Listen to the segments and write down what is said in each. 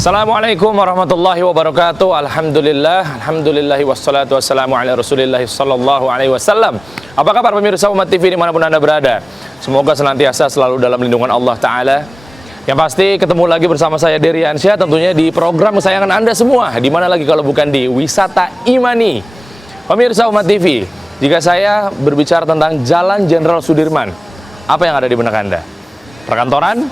Assalamualaikum warahmatullahi wabarakatuh. Alhamdulillahi wassalatu wassalamu ala rasulillahi sallallahu alaihi wasallam. Apa kabar pemirsa Umat TV dimanapun Anda berada? Semoga senantiasa selalu dalam lindungan Allah Ta'ala. Yang pasti ketemu lagi bersama saya Dery Ansyah, tentunya di program kesayangan Anda semua. Dimana lagi kalau bukan di Wisata Imani. Pemirsa Umat TV, jika saya berbicara tentang Jalan Jenderal Sudirman, apa yang ada di benak Anda? Perkantoran?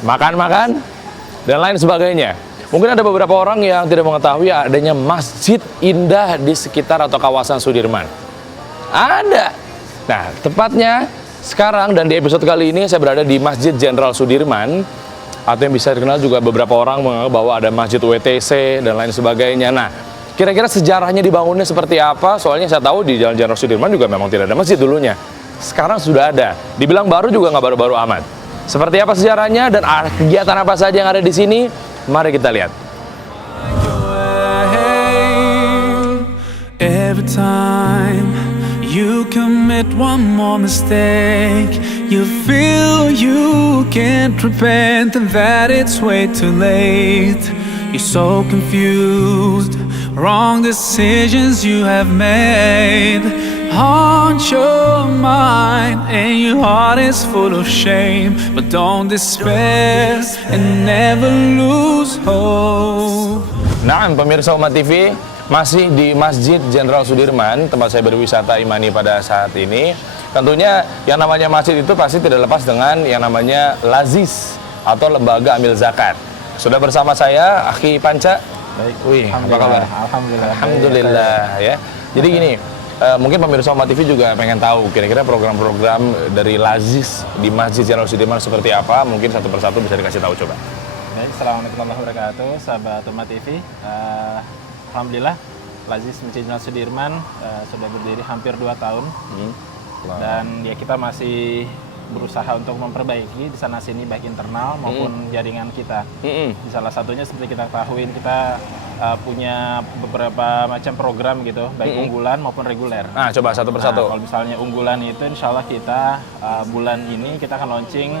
Makan-makan? Dan lain sebagainya. Mungkin ada beberapa orang yang tidak mengetahui adanya masjid indah di sekitar atau kawasan Sudirman. Ada. Nah, tepatnya sekarang dan di episode kali ini saya berada di Masjid Jenderal Sudirman, atau yang bisa dikenal juga beberapa orang menganggap bahwa ada Masjid WTC dan lain sebagainya. Nah, kira-kira sejarahnya dibangunnya seperti apa? Soalnya saya tahu di Jalan Jenderal Sudirman juga memang tidak ada masjid dulunya. Sekarang sudah ada. Dibilang baru juga nggak baru-baru amat. Seperti apa sejarahnya dan kegiatan apa saja yang ada di sini? Mari kita lihat. Every time you commit one more mistake, you feel you can't repent and that it's way too late. You're so confused, wrong decisions you have made haunt your mind and your heart is full of shame, but don't despair and never lose hope. Nah, pemirsa Umat TV, masih di Masjid Jenderal Sudirman, tempat saya berwisata imani pada saat ini. Tentunya yang namanya masjid itu pasti tidak lepas dengan yang namanya Lazis atau Lembaga Amil Zakat. Sudah bersama saya Akhi Panca. Baik. Wih, apa kabar? Alhamdulillah. Alhamdulillah ya. Jadi gini, mungkin pemirsa Umat TV juga pengen tahu kira-kira program-program dari Lazis di Masjid Jenderal Sudirman seperti apa. Mungkin satu persatu bisa dikasih tahu coba. Baik, assalamualaikum warahmatullahi wabarakatuh, sahabat Umat TV. Alhamdulillah, Lazis Masjid Jenderal Sudirman sudah berdiri hampir 2 tahun. Dan ya kita masih berusaha untuk memperbaiki di sana sini baik internal maupun jaringan kita. Di salah satunya seperti kita ketahui kita punya beberapa macam program gitu, baik unggulan maupun reguler. Nah, coba satu persatu. Nah, kalau misalnya unggulan itu insya Allah kita bulan ini kita akan launching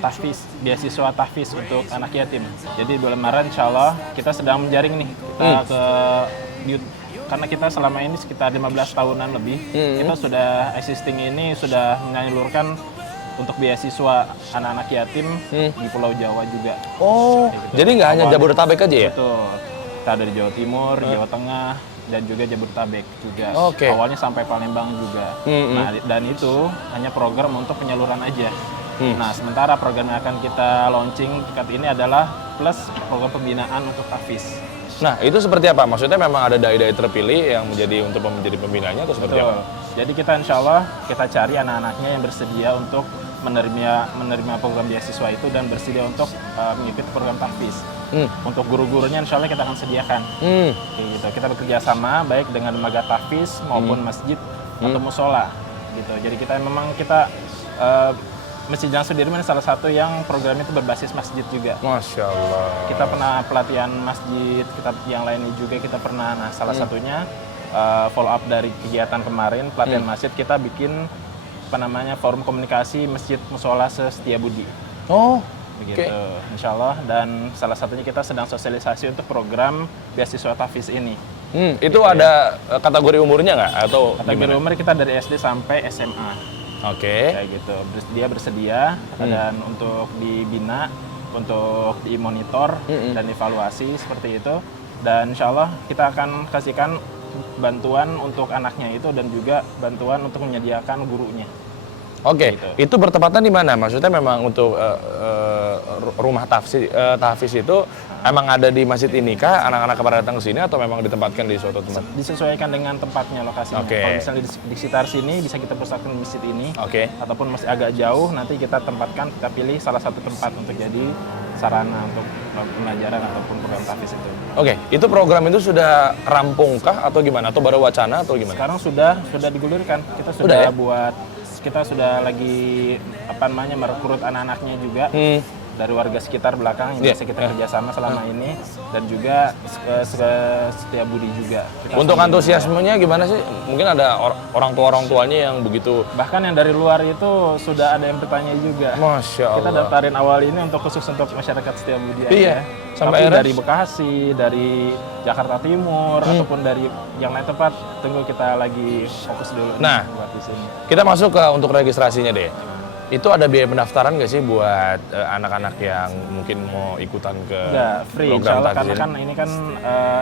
tahfiz, beasiswa tahfiz untuk anak yatim. Jadi bulan Maret insya Allah kita sedang menjaring nih kita ke karena kita selama ini sekitar 15 tahunan lebih, kita sudah existing ini sudah menyalurkan untuk beasiswa anak-anak yatim di Pulau Jawa juga. Oh, gitu. Jadi nggak hanya Jabodetabek aja ya? Betul. Kita ada di Jawa Timur, Jawa Tengah, dan juga Jabodetabek juga. Okay. Awalnya sampai Palembang juga. Nah, dan itu hanya program untuk penyaluran aja. Nah, sementara program yang akan kita launching saat ini adalah plus program pembinaan untuk tahfiz. Nah, itu seperti apa? Maksudnya memang ada dai-dai terpilih yang menjadi pembinanya atau seperti apa? Jadi kita insya Allah kita cari anak-anaknya yang bersedia untuk menerima program beasiswa itu dan bersedia untuk mengikuti program tahfiz. Untuk guru-gurunya insya Allah kita akan sediakan. Gitu. Kita bekerja sama baik dengan lembaga tahfiz maupun masjid atau musola. Gitu. Jadi kita Masjid Jenderal Sudirman salah satu yang program itu berbasis masjid juga. Masya Allah. Kita pernah pelatihan masjid, kita yang lainnya juga kita pernah. Nah, salah satunya follow up dari kegiatan kemarin pelatihan masjid, kita bikin forum komunikasi masjid musola Setiabudi. Oh, begitu. Okay. Insya Allah, dan salah satunya kita sedang sosialisasi untuk program beasiswa tahfiz ini. Itu gitu ada ya. Kategori umurnya nggak atau kategori umur kita dari SD sampai SMA. Oke. Kayak gitu. Dia bersedia dan untuk dibina, untuk dimonitor dan evaluasi seperti itu. Dan insya Allah kita akan kasihkan bantuan untuk anaknya itu dan juga bantuan untuk menyediakan gurunya. Oke. Gitu. Itu bertepatan di mana? Maksudnya memang untuk rumah tahfiz itu Emang ada di masjid ini kah anak-anak pada datang ke sini atau memang ditempatkan di suatu tempat? Disesuaikan dengan tempatnya, lokasinya. Oke. Kalau misalnya di sekitar sini bisa kita pusatkan di masjid ini. Oke. Ataupun masih agak jauh, nanti kita tempatkan, kita pilih salah satu tempat untuk jadi sarana untuk pembelajaran ataupun program tahfiz itu. Oke, itu program itu sudah rampungkah atau gimana? Atau baru wacana atau gimana? Sekarang sudah digulirkan. Kita Udah sudah ya? kita sudah lagi merekrut anak-anaknya juga dari warga sekitar belakang yang Iya. bisa kita kerjasama selama ini, dan juga setia budi juga. Kita Untuk sambil- antusiasmenya gimana sih? Mungkin ada orang tuanya yang begitu. Bahkan yang dari luar itu sudah ada yang bertanya juga. Masya Kita Allah. daftarin awal ini untuk khusus untuk masyarakat Setiabudi aja. Iya, sampai Tapi akhirnya- dari Bekasi, dari Jakarta Timur, ataupun dari yang lain tempat, tunggu kita lagi fokus dulu Nah. buat di sini. Kita masuk ke untuk registrasinya deh. Itu ada biaya pendaftaran nggak sih buat anak-anak yang mungkin mau ikutan ke Enggak, free program insyaallah, tahfiz karena ini? kan ini kan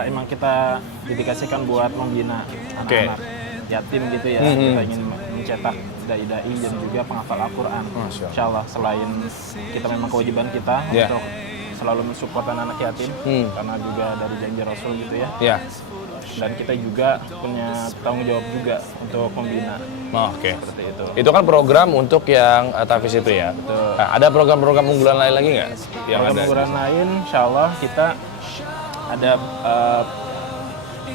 emang kita dedikasikan buat membina Oke. anak-anak yatim gitu ya. Kita ingin mencetak dai-dai dan juga penghafal Al-Quran. Masya Allah. Insyaallah, selain kita memang kewajiban kita Ya. untuk selalu mensupport anak yatim, karena juga dari janji Rasul gitu ya. Ya. Dan kita juga punya tanggung jawab juga untuk membina Oh, oke. seperti itu. Itu kan program untuk yang tahfiz itu ya. Betul. Nah, ada program-program unggulan lain lagi nggak? Yang ada? Program lain, insya Allah kita ada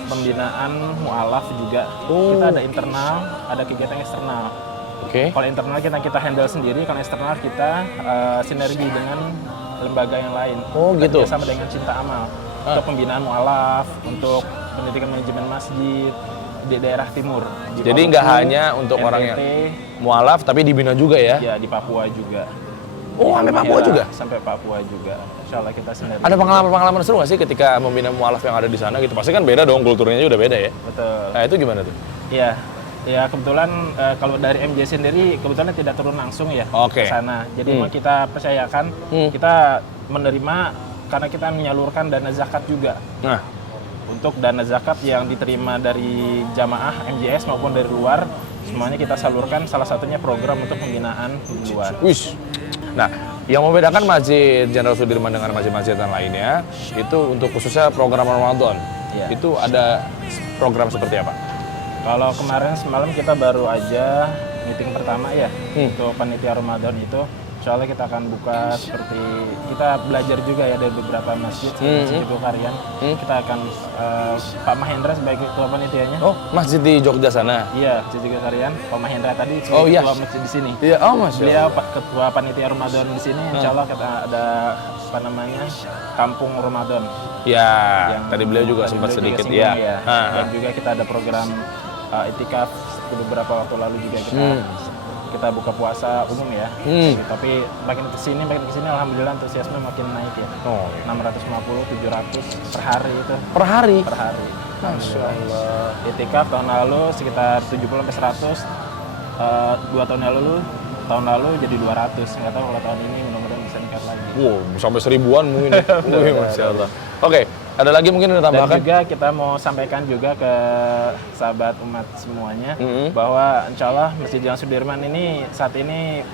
pembinaan mu'alaf juga. Kita ada internal, ada kegiatan eksternal. Oke. Kalau internal kita handle sendiri, kalau eksternal kita sinergi dengan lembaga yang lain. Oh, gitu. Sama dengan Cinta Amal untuk pembinaan mu'alaf, untuk pendidikan manajemen masjid di daerah timur. Di Jadi Maluku, nggak hanya untuk orang yang NTT, mualaf, tapi dibina juga ya? ya di Papua juga. Oh, sampai Papua Halmahera, juga? Sampai Papua juga. Insya Allah kita sinergi. Ada pengalaman-pengalaman seru nggak sih ketika membina mualaf yang ada di sana gitu? Pasti kan beda dong, kulturnya juga udah beda ya? Betul. Nah, itu gimana tuh? Iya, ya kebetulan kalau dari MJ sendiri kebetulan tidak turun langsung ya Oke. ke sana. Jadi memang kita percayakan, kita menerima karena kita menyalurkan dana zakat juga. Nah, Untuk dana zakat yang diterima dari jamaah MJS maupun dari luar, semuanya kita salurkan, salah satunya program untuk pembinaan di luar. wish. Nah, yang membedakan Masjid Jenderal Sudirman dengan masjid-masjid yang lainnya, itu untuk khususnya program Ramadan. Iya. Itu ada program seperti apa? Kalau kemarin semalam kita baru aja meeting pertama ya untuk panitia Ramadan itu. Insya Allah kita akan buka seperti kita belajar juga ya dari beberapa masjid seperti Karian. Kita akan Pak Mahendra sebagai ketua panitianya. Oh, masjid di Jogja sana? Iya, Masjid Karian. Pak Mahendra tadi Oh, sebagai iya. ketua masjid di sini. Iya, oh Masya Allah. Beliau ketua panitia Ramadan di sini. Insya Allah kita ada kampung Ramadan. Ya, Yang tadi beliau juga tadi sempat beliau sedikit juga singgung ya. ya. Dan juga kita ada program itikaf beberapa waktu lalu juga kita buka puasa umum ya. Tapi makin kesini alhamdulillah antusiasme makin naik ya. Oh, 650, 700 per hari itu. per hari? Per hari. Masya Allah. Itikaf tahun lalu sekitar 70 sampai 100. 2 tahun lalu jadi 200. Nggak tahu kalau tahun ini mudah-mudahan bisa meningkat lagi. Wow, sampai 1000-an mungkin. Wih, Masya Allah. Oke, ada lagi mungkin yang Dan ditambahkan? juga kita mau sampaikan juga ke sahabat umat semuanya bahwa insya Allah Masjid Jalan Sudirman ini saat ini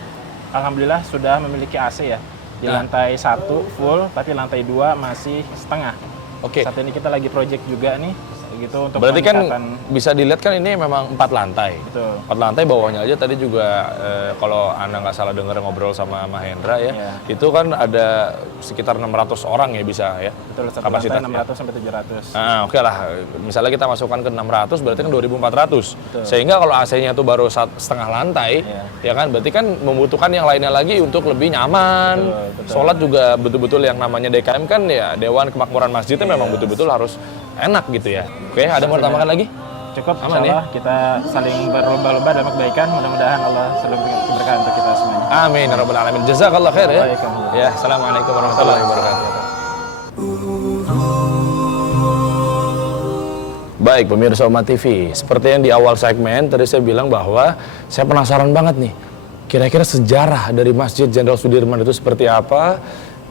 alhamdulillah sudah memiliki AC ya. Di lantai 1 full, tapi lantai 2 masih setengah. Oke. Saat ini kita lagi project juga nih, gitu untuk Berarti kan meningkatkan- bisa dilihat kan ini memang 4 lantai. Betul. 4 lantai bawahnya aja tadi juga kalau Anda nggak salah dengar ngobrol sama Mahendra ya, Iya. itu kan ada sekitar 600 orang ya bisa ya. Betul, satu lantai kapasitasnya. 600 sampai 700. Nah, oke lah. Misalnya kita masukkan ke 600 berarti kan 2400. Sehingga kalau AC-nya itu baru setengah lantai, ya kan berarti kan membutuhkan yang lainnya lagi untuk lebih nyaman. Betul. Sholat juga betul-betul yang namanya DKM kan ya Dewan Kemakmuran Masjidnya memang betul-betul harus enak gitu ya. Oke, ada mau ditambahkan lagi? Cukup, Aman insya Allah kita saling berlomba-lomba dalam kebaikan. Mudah-mudahan Allah selalu berkahi untuk kita semuanya. Amin ya rabbal alamin. Jazakallah khair ya. Waalaikumsalam. Ya, assalamualaikum warahmatullahi wabarakatuh. Baik, pemirsa Umat TV, seperti yang di awal segmen tadi saya bilang bahwa saya penasaran banget nih. Kira-kira sejarah dari Masjid Jenderal Sudirman itu seperti apa?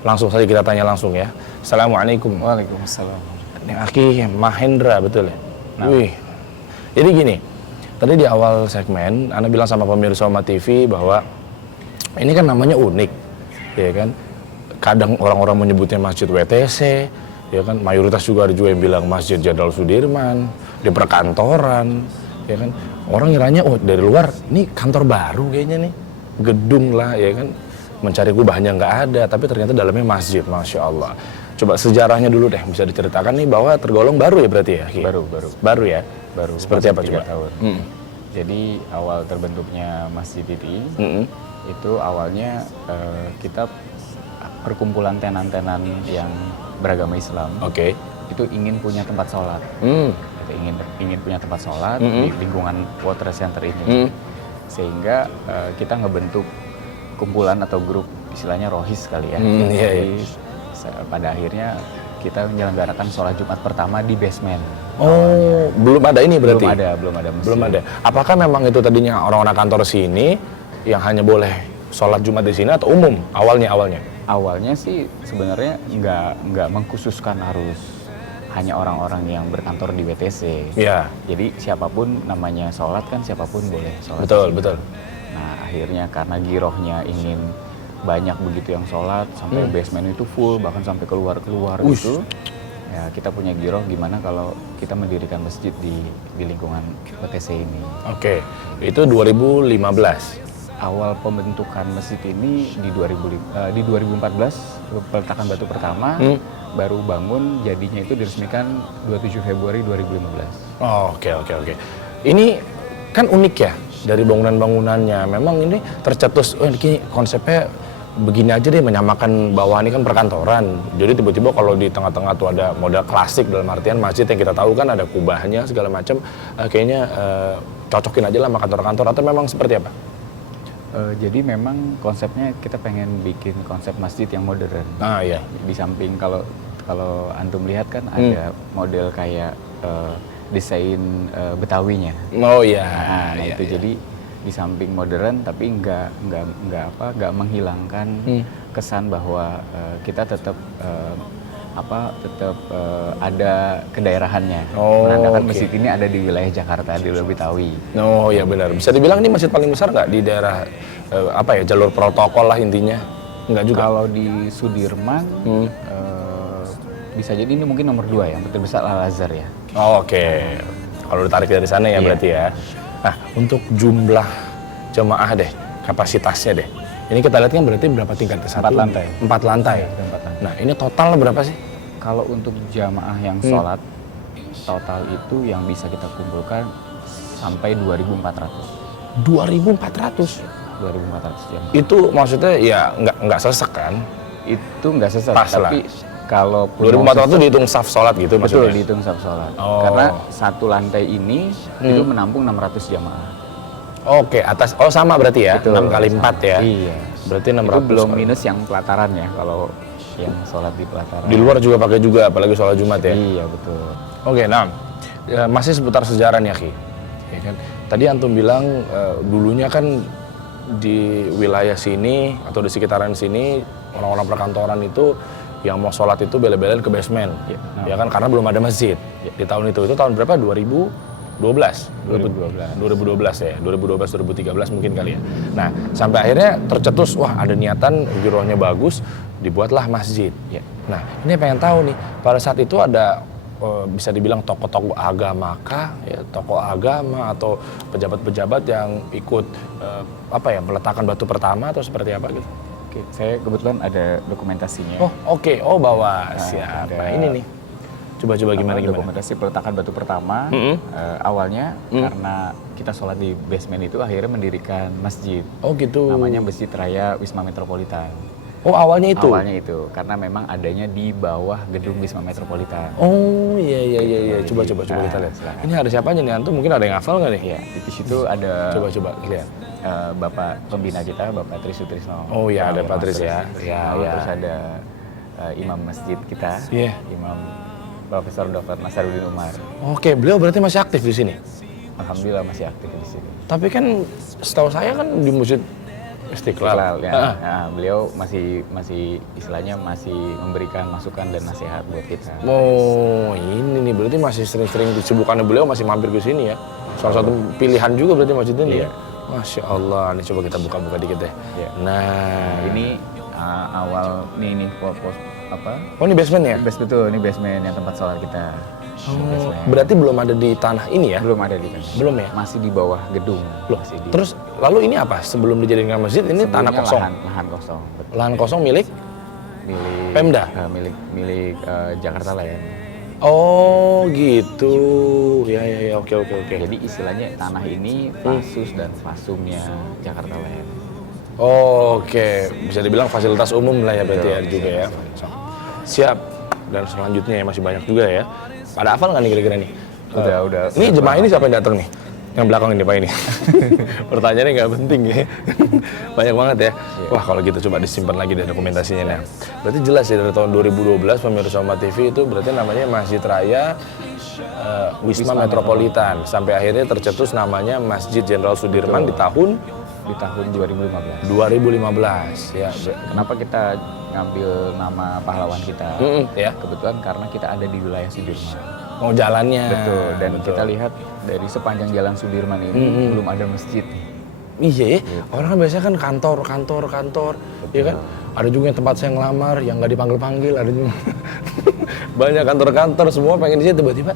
Langsung saja kita tanya langsung ya. Assalamualaikum. Waalaikumsalam. Ini Aki Mahendra, betul ya? Wih. Jadi gini, tadi di awal segmen Anda bilang sama pemirsa Umat TV bahwa ini kan namanya unik, ya kan? kadang orang-orang menyebutnya Masjid WTC, ya kan, mayoritas juga ada juga yang bilang Masjid Jenderal Sudirman, di perkantoran, ya kan. Orang ngiranya, oh dari luar, ini kantor baru kayaknya nih, gedung lah, ya kan. Mencari kubahnya nggak ada, tapi ternyata dalamnya masjid, Masya Allah. Coba sejarahnya dulu deh, bisa diceritakan nih bahwa tergolong baru ya berarti ya? Ki? Baru ya? Baru. Seperti apa coba? 3 tahun. Jadi awal terbentuknya masjid ini, itu awalnya kita perkumpulan tenan-tenan yang beragama Islam. Oke. Itu ingin punya tempat sholat. Gitu, ingin punya tempat sholat di lingkungan World Trade Center ini. Sehingga kita ngebentuk kumpulan atau grup, istilahnya rohis kali ya. Jadi pada akhirnya kita menyelenggarakan sholat Jumat pertama di basement. Oh, belum ada ini berarti? Belum ada masjid. Belum ada. Apakah memang itu tadinya orang-orang kantor sini yang hanya boleh sholat Jumat di sini atau umum awalnya? Awalnya sih sebenarnya nggak mengkhususkan harus hanya orang-orang yang berkantor di WTC. Iya. Jadi siapapun namanya sholat kan siapapun boleh sholat. Betul. Nah akhirnya karena girohnya ingin banyak begitu yang sholat sampai basement itu full bahkan sampai keluar gitu. Ya kita punya giroh gimana kalau kita mendirikan masjid di lingkungan WTC ini. Oke. Itu 2015. Awal pembentukan masjid ini di 2014 peletakan batu pertama, baru bangun jadinya itu diresmikan 27 Februari 2015. Oh, oke. Ini kan unik ya dari bangunan-bangunannya. Memang ini tercetus, oh ini konsepnya begini aja deh, menyamakan bawah ini kan perkantoran. Jadi tiba-tiba kalau di tengah-tengah tuh ada model klasik dalam artian masjid yang kita tahu kan ada kubahnya segala macam. Kayaknya cocokin aja lah sama kantor-kantor atau memang seperti apa? Jadi memang konsepnya kita pengen bikin konsep masjid yang modern. Ah iya. Di samping kalau antum lihat kan ada model kayak desain Betawinya. Oh iya. Nah, itu jadi di samping modern tapi nggak menghilangkan kesan bahwa kita tetap ada kedaerahannya. Menandakan masjid ini ada di wilayah Jakarta, di wilayah Betawi. Oh ya benar. Bisa dibilang ini masjid paling besar nggak di daerah jalur protokol lah intinya? Nggak juga. Kalau di Sudirman bisa jadi ini mungkin nomor 2 yang terbesar Al-Azhar ya. Oh, oke. Kalau ditarik dari sana ya berarti ya. Nah untuk jumlah jemaah deh, kapasitasnya deh. Ini kita lihat kan berarti berapa tingkat? 4 lantai. 4 lantai. Nah ini total berapa sih? Kalau untuk jamaah yang sholat, total itu yang bisa kita kumpulkan sampai 2.400. 2.400? 2.400 jamaah. Itu maksudnya ya nggak sesek kan? Itu nggak sesek, Pas tapi kalau 2.400 itu dihitung saf sholat gitu betul, maksudnya? dihitung saf sholat. Oh. Karena satu lantai ini itu menampung 600 jamaah. Oke, atas, sama berarti ya? Betul, 6 kali 4 ya? Iya. Berarti 600. Itu belum kali. minus yang pelataran ya, kalau yang sholat di pelataran. Di luar juga pakai juga, apalagi sholat Jumat ya? Iya, betul. Oke, nah, masih seputar sejarah nih, Ki. Ya kan? Tadi antum bilang dulunya kan di wilayah sini atau di sekitaran sini orang-orang perkantoran itu yang mau sholat itu bela-belain ke basement, ya kan? Karena belum ada masjid. Di tahun itu tahun berapa? 2012 ya, 2012-2013 mungkin kali ya. Nah, sampai akhirnya tercetus, wah ada niatan, girohnya bagus, dibuatlah masjid. Ya. Nah, ini pengen tahu nih, pada saat itu ada bisa dibilang tokoh-tokoh agama kah, ya, tokoh agama atau pejabat-pejabat yang ikut meletakkan batu pertama atau seperti apa gitu? Oke, saya kebetulan ada dokumentasinya. Oh, oke. Oh, bawa siapa? Ini nih. Coba gimana? Dokumentasi peletakan batu pertama awalnya karena kita sholat di basement itu akhirnya mendirikan masjid. Oh gitu. Namanya Masjid Raya Wisma Metropolitan. Oh awalnya itu? Awalnya itu karena memang adanya di bawah gedung Wisma Metropolitan. Oh iya. Coba kita lihat. Silakan. Ini ada siapanya nih Antum? Mungkin ada yang hafal nggak nih? Iya. Di situ ada. Coba lihat. Bapak pembina kita, Bapak Tri Sutrisno. Oh iya ada Pak Tris ya. Terus ada imam masjid kita, Imam Profesor Dr. Nasaruddin Umar. Oke, beliau berarti masih aktif di sini? Alhamdulillah masih aktif di sini. Tapi kan setahu saya kan di Masjid Istiqlal. Ya. Nah, beliau masih istilahnya masih memberikan masukan dan nasihat buat kita. Oh, ini nih berarti masih sering-sering kesibukannya beliau masih mampir ke sini ya. Salah satu pilihan juga berarti masjid ini ya. Masya Allah, ini coba kita buka-buka dikit deh. Iya. Nah, Ini awal nih pos apa? Oh, ini basement ya? Betul, ini basement yang tempat sholat kita. Basement. Berarti belum ada di tanah ini ya? Belum ada di sana. Belum ya? Masih di bawah gedung. Loh, Masih di, terus lalu ini apa? Sebelum dijadikan masjid ini tanah sebelumnya kosong. Lahan kosong. Betul. Lahan kosong milik Milik Pemda? Milik Jakarta lah ya. Oh, gitu. Ya, oke. Jadi istilahnya tanah ini Fasus dan Fasumnya Jakarta Land. Oh, oke. Bisa dibilang fasilitas umum lah ya berarti ya Betul, juga ya. Siap. Dan selanjutnya ya masih banyak juga ya. Pada hafal nggak nih kira-kira nih? Udah. Ini jemaah ini siapa yang datang nih? Yang belakang ini Pak ini. Pertanyaannya nggak penting ya. Banyak banget ya. Wah, kalau gitu coba disimpan lagi deh dokumentasinya. Nah, berarti jelas ya dari tahun 2012 pemirsa Umat TV itu berarti namanya Masjid Raya Wisma Metropolitan. Sampai akhirnya tercetus namanya Masjid Jenderal Sudirman di tahun 2015. 2015 ya. Kenapa kita ngambil nama pahlawan kita? Ya. Kebetulan karena kita ada di wilayah Sudirman. Mau jalannya. Betul. Dan kita lihat dari sepanjang jalan Sudirman ini belum ada masjid. Iya, orang kan biasanya kan kantor, ya kan. Ada juga yang tempat saya ngelamar, yang nggak dipanggil-panggil, ada juga. Banyak kantor-kantor, semua pengen di situ. Tiba-tiba,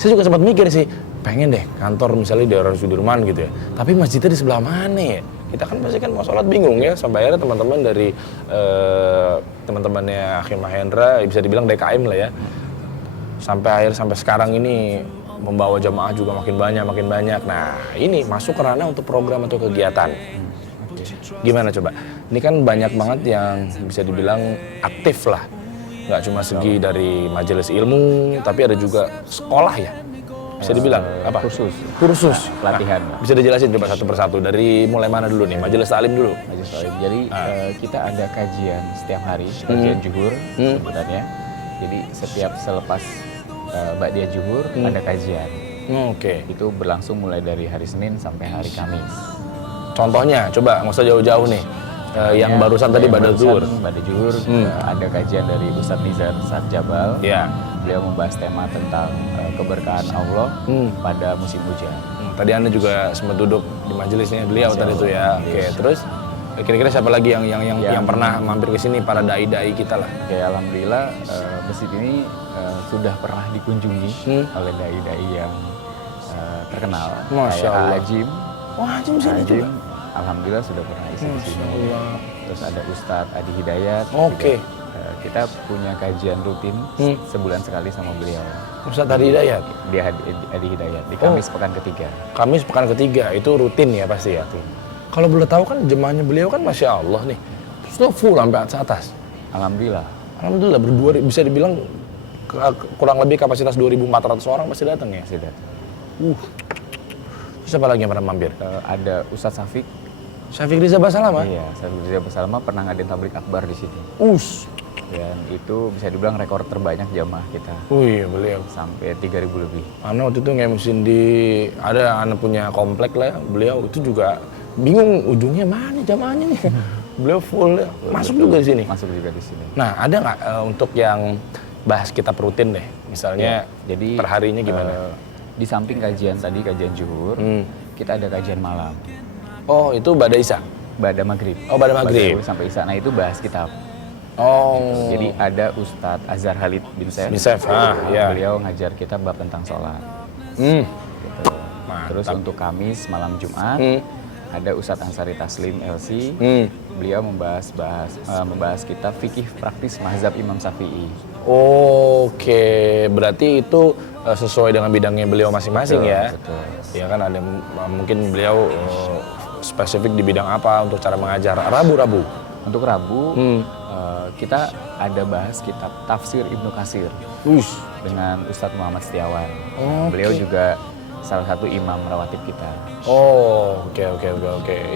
saya juga sempat mikir sih, pengen deh kantor misalnya di daerah Sudirman gitu ya. Tapi masjidnya di sebelah mana ya? Kita kan pasti kan mau sholat bingung ya. Sampai akhirnya teman-teman dari teman-temannya Hakim Mahendra, bisa dibilang DKM lah ya. Sampai sekarang ini membawa jamaah juga makin banyak. Nah, ini masuk ke ranah untuk program atau kegiatan. Gimana coba? Ini kan banyak banget yang bisa dibilang aktif lah. Nggak cuma segi dari majelis ilmu, tapi ada juga sekolah ya. Bisa dibilang apa? Kursus. Pelatihan. Nah, bisa dijelasin coba satu persatu. Dari mulai mana dulu nih? Majelis taklim dulu. Majelis Taklim. Jadi kita ada kajian setiap hari, kajian zuhur sebenarnya. Jadi setiap selepas Ba'diyah zuhur ada kajian. Oke. Itu berlangsung mulai dari hari Senin sampai hari Kamis. Contohnya, coba nggak usah jauh-jauh nih. Yang barusan tadi Ba'diyah zuhur. Ba'diyah zuhur ada kajian dari Ustadz Nizar Sarjabal. Ya. Beliau membahas tema tentang keberkahan Allah pada musim hujan. Tadi Anda juga sempat duduk di majelisnya beliau tadi itu ya. Oke, terus kira-kira siapa lagi yang pernah mampir ke sini, para dai-dai kita lah? Oke, alhamdulillah masjid ini sudah pernah dikunjungi oleh dai-dai yang terkenal. Masya Allah. Kayak Ajim. Wah, Ajim sini juga. Alhamdulillah sudah pernah isi di sini. Terus ada Ustadz Adi Hidayat. Oke. Juga, kita punya kajian rutin sebulan sekali sama beliau. Ustadz Adi Hidayat? Dia Adi Hidayat di Kamis pekan ketiga. Kamis pekan ketiga, itu rutin ya pasti ya? Kalau boleh tahu kan jemaahnya beliau kan Masya Allah nih. Terus itu full sampai atas. Alhamdulillah. Alhamdulillah, bisa dibilang kurang lebih kapasitas 2.400 orang pasti datang ya? Masih datang. Terus siapa lagi yang pernah mampir? Ada Ustadz Syafiq. Syafiq Riza Basalamah? Iya, Syafiq Riza Basalamah pernah ngadain tablik akbar di sini. Dan itu bisa dibilang rekor terbanyak jamaah kita. Wih, beliau. Sampai 3.000 lebih. Karena waktu itu nge-MC ada anak punya komplek lah ya. Beliau itu juga bingung ujungnya mana jamaahnya nih. Beliau full ya. Masuk juga di sini. Masuk juga di sini. Nah, ada nggak untuk yang bahas kitab rutin deh? Misalnya jadi perharinya gimana? Di samping kajian tadi, kajian zuhur, kita ada kajian malam. Oh, itu Ba'da Isya? Ba'da maghrib. Oh, Ba'da maghrib. Sampai Isya. Nah, itu bahas kitab. Oh. Jadi ada Ustadz Azhar Khalid bin Saif. ya. Beliau ngajar kita bab tentang sholat. Gitu. Terus untuk Kamis, malam Jumat, ada Ustadz Ansari Taslim LC. Beliau membahas kitab fikih praktis mazhab Imam Syafi'i. Oke, berarti itu sesuai dengan bidangnya beliau masing-masing ya? Betul. Ya kan ada mungkin beliau spesifik di bidang apa untuk cara mengajar. Rabu. Untuk Rabu, kita ada bahas kitab Tafsir Ibnu Katsir dengan Ustadz Muhammad Setiawan. Beliau juga salah satu imam rawatib kita. Oke.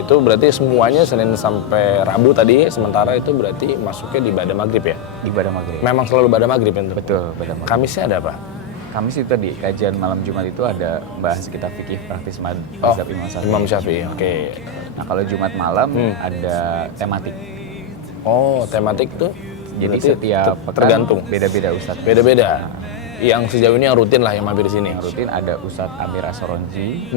Itu berarti semuanya Senin sampai Rabu tadi, sementara itu berarti masuknya di Ba'da maghrib ya? Di Ba'da maghrib. Memang selalu Ba'da maghrib ya? Betul, Ba'da maghrib. Kamisnya ada apa? Kamis itu tadi, kajian malam Jumat itu ada bahas kitab fikih praktis mazhab Imam Syafi'i. Oke. Nah, kalau Jumat malam ada tematik. Tematik tuh? Jadi setiap pekan tergantung beda-beda Ustadz. Beda-beda. Yang sejauh ini yang rutin lah yang mampir di sini. Yang rutin ada Ustadz Amir Asoronji,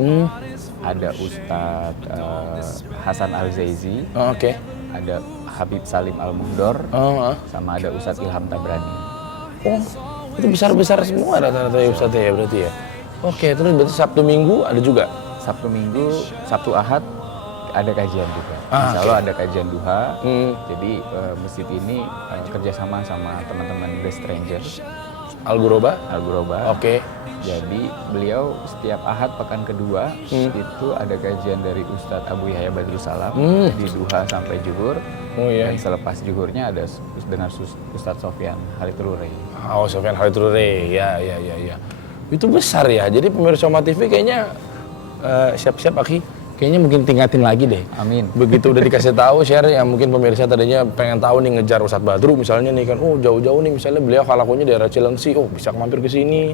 ada Ustadz Hasan Al-Zaizi, Oke. ada Habib Salim Al-Muhdor, Oh, sama ada Ustadz Ilham Tabrani. oh, itu besar-besar semua rata-rata ya Ustadz ya berarti ya. Oke, terus berarti Sabtu Minggu ada juga? Sabtu Minggu, Sabtu Ahad ada kajian juga. Insya Allah ada kajian duha. Jadi masjid ini kerjasama sama teman-teman The Strangers Al-Ghuraba? Al-Ghuraba. Oke. Jadi beliau setiap Ahad pekan kedua itu ada kajian dari Ustadz Abu Yahya Badrus Salam di duha sampai zuhur. Oh iya. Dan selepas zuhurnya ada dengan Ustadz Sofyan Halitulure. Oh, Sofyan Halitulure. Ya. Itu besar ya. Jadi pemirsa Umat TV kayaknya siap-siap Aki. Kayaknya mungkin tingkatin lagi deh. Amin. Begitu udah dikasih tahu share yang mungkin pemirsa tadinya pengen tahu nih ngejar Ustadz Badru misalnya nih kan, oh jauh-jauh nih misalnya beliau halakunya daerah Cilengsi, oh bisa mampir ke sini.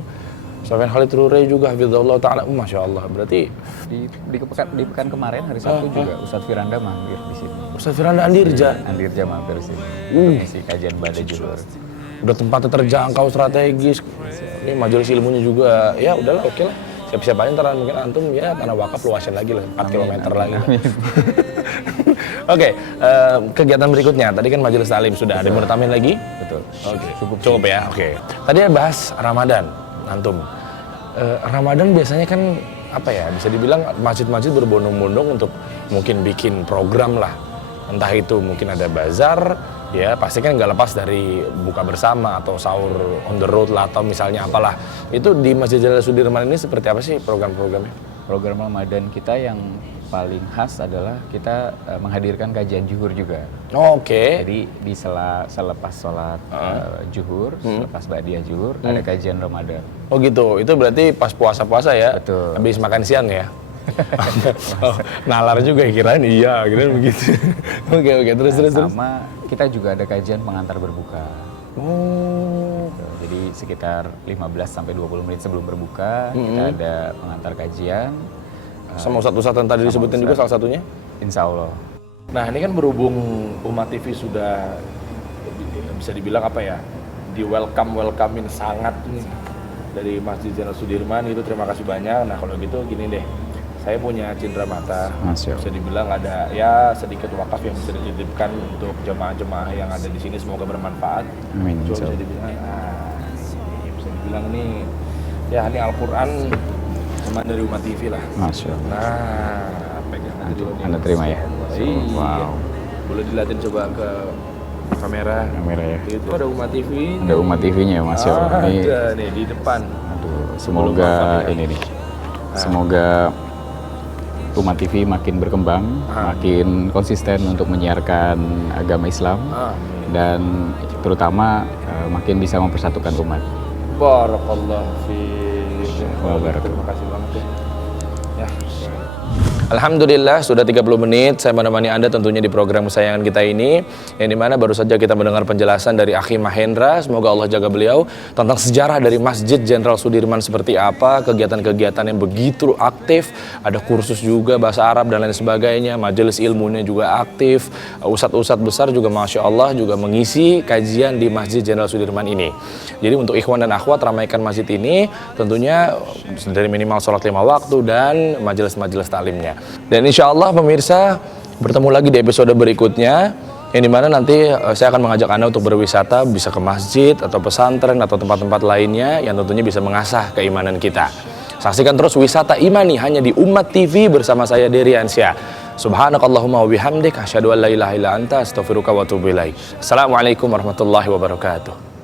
Sofyan Halitulure juga hafizallahu taala. Masya Allah. Berarti Di pekan kemarin hari Sabtu juga Ustadz Firanda mampir di sini. Ustadz Firanda Andirja. Andirja mampir di sini. Mengisi kajian Bada Juhur. Udah tempatnya terjangkau, strategis. Ini majelis ilmunya juga. Ya udahlah, oke lah. Siap-siap aja ntar mungkin antum ya tanah wakaf luasin lagi lah 4 km lagi. Oke, kegiatan berikutnya tadi kan majelis taklim sudah ada murtamin lagi. Betul. Oke, cukup ya. Oke. Tadi ya bahas Ramadan antum. Ramadan biasanya kan apa ya? Bisa dibilang masjid-masjid berbondong-bondong untuk mungkin bikin program lah. Entah itu mungkin ada bazar, ya pasti kan nggak lepas dari buka bersama atau sahur on the road lah atau misalnya apalah. Itu di Masjid Jenderal Sudirman ini seperti apa sih program-programnya? Program Ramadan kita yang paling khas adalah kita menghadirkan kajian zuhur juga. Oke. Jadi di selepas sholat zuhur, selepas ba'diyah zuhur, ada kajian Ramadan. Oh gitu, itu berarti pas puasa-puasa ya? Betul. Habis makan siang ya? Oh, nalar juga ya kirain iya, kirain begitu. Oke, terus. Sama kita juga ada kajian pengantar berbuka. Oh. Jadi sekitar 15-20 menit sebelum berbuka, kita ada pengantar kajian. Sama Ustadz yang tadi disebutin juga salah satunya? Insya Allah. Nah ini kan berhubung Umat TV sudah bisa dibilang apa ya, di welcomein sangat nih dari Masjid Jenderal Sudirman itu, terima kasih banyak. Nah kalau gitu gini deh, saya punya cindera mata, bisa dibilang ada ya sedikit wakaf yang bisa dititipkan untuk jemaah-jemaah yang ada di sini, semoga bermanfaat. Amin. Cuma bisa dibilang, bisa dibilang nih ya ini Al-Quran teman dari Umat TV lah. Masya Allah. Nah, pegang aja dulu nih. Anda terima ya. Iya. Wow. Boleh dilatih coba ke kamera. Kamera ya. Itu ada Umat TV. Ada Umat TV-nya, Masya Allah. Ini, Ada nih di depan. aduh, semoga ini nih. Semoga Umat TV makin berkembang, makin konsisten untuk menyiarkan agama Islam, dan terutama makin bisa mempersatukan umat. Barakallahu fiik. Terima kasih banget ya. Alhamdulillah sudah 30 menit saya menemani Anda tentunya di program kesayangan kita ini, yang dimana baru saja kita mendengar penjelasan dari Akhi Mahendra, semoga Allah jaga beliau, tentang sejarah dari Masjid Jenderal Sudirman seperti apa, kegiatan-kegiatan yang begitu aktif, ada kursus juga bahasa Arab dan lain sebagainya, majelis ilmunya juga aktif, ustadz-ustadz besar juga Masya Allah juga mengisi kajian di Masjid Jenderal Sudirman ini. Jadi untuk ikhwan dan akhwat ramaikan masjid ini tentunya dari minimal sholat 5 waktu dan majelis-majelis taklimnya. Dan insya Allah pemirsa bertemu lagi di episode berikutnya, yang dimana nanti saya akan mengajak Anda untuk berwisata, bisa ke masjid atau pesantren atau tempat-tempat lainnya yang tentunya bisa mengasah keimanan kita. Saksikan terus Wisata Imani hanya di Umat TV bersama saya Dery Ansyah. Subhanakallahumma wa bihamdik asyhadu an la ilaha illa anta astaghfiruka wa atubu ilaik. Assalamualaikum warahmatullahi wabarakatuh.